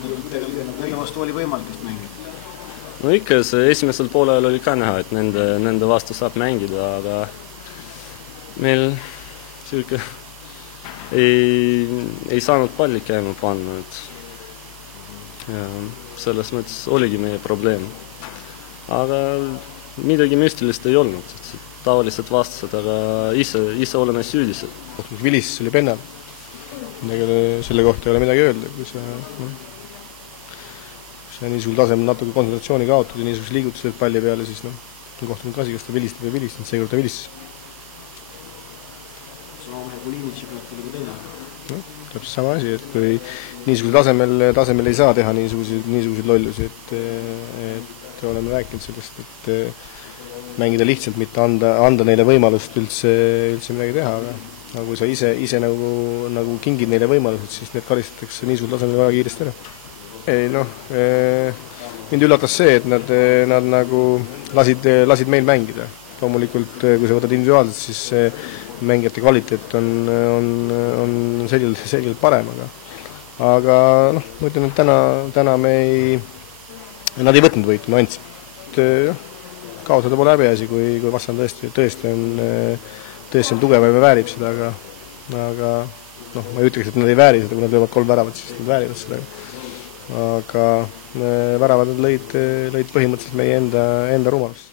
Kõige vastu oli võimalik mängida? No ikka, see esimesel poolel oli ka näha, et nende vastu saab mängida, aga meil siuke ei saanud palli käima panna, et ja selles mõttes oligi meie probleem. Aga midagi müstilist ei olnud, tavalised vastased, aga ise oleme süüdised. Vilis oli pennal. Selle kohta ei ole midagi öelda, kui sa niisugusel tasemel natuke kontsentratsiooni kaotad ja niisugused liigutused palli peale, siis on kohtunud kasi, kas ta vilistab või vilistanud, seekord ta vilistas. Täpselt sama asi, et kui niisugusel tasemel ei saa teha niisuguseid lollusi, et oleme rääkinud sellest, et mängida lihtsalt, mitte anda neile võimalust üldse midagi teha, aga kui sa ise nagu kingid neile võimalused, siis need karistatakse niisugusel tasemel väga kiiresti ära. Mind üllatas see, et nad nagu lasid meil mängida. Loomulikult, kui sa võtad individuaalselt, siis mängijate kvaliteet on selgelt parem, aga ma ütlen, et täna nad ei võtnud võitu, ma andsin. Kaotada pole häbiasi, kui vastan tõesti on tugevam ja väärib seda, aga ma ei ütleks, et nad ei vääri seda, kui nad löövad 3 väravat, siis nad väärivad seda. Aga väravad lõid põhimõtteliselt meie enda rumalust.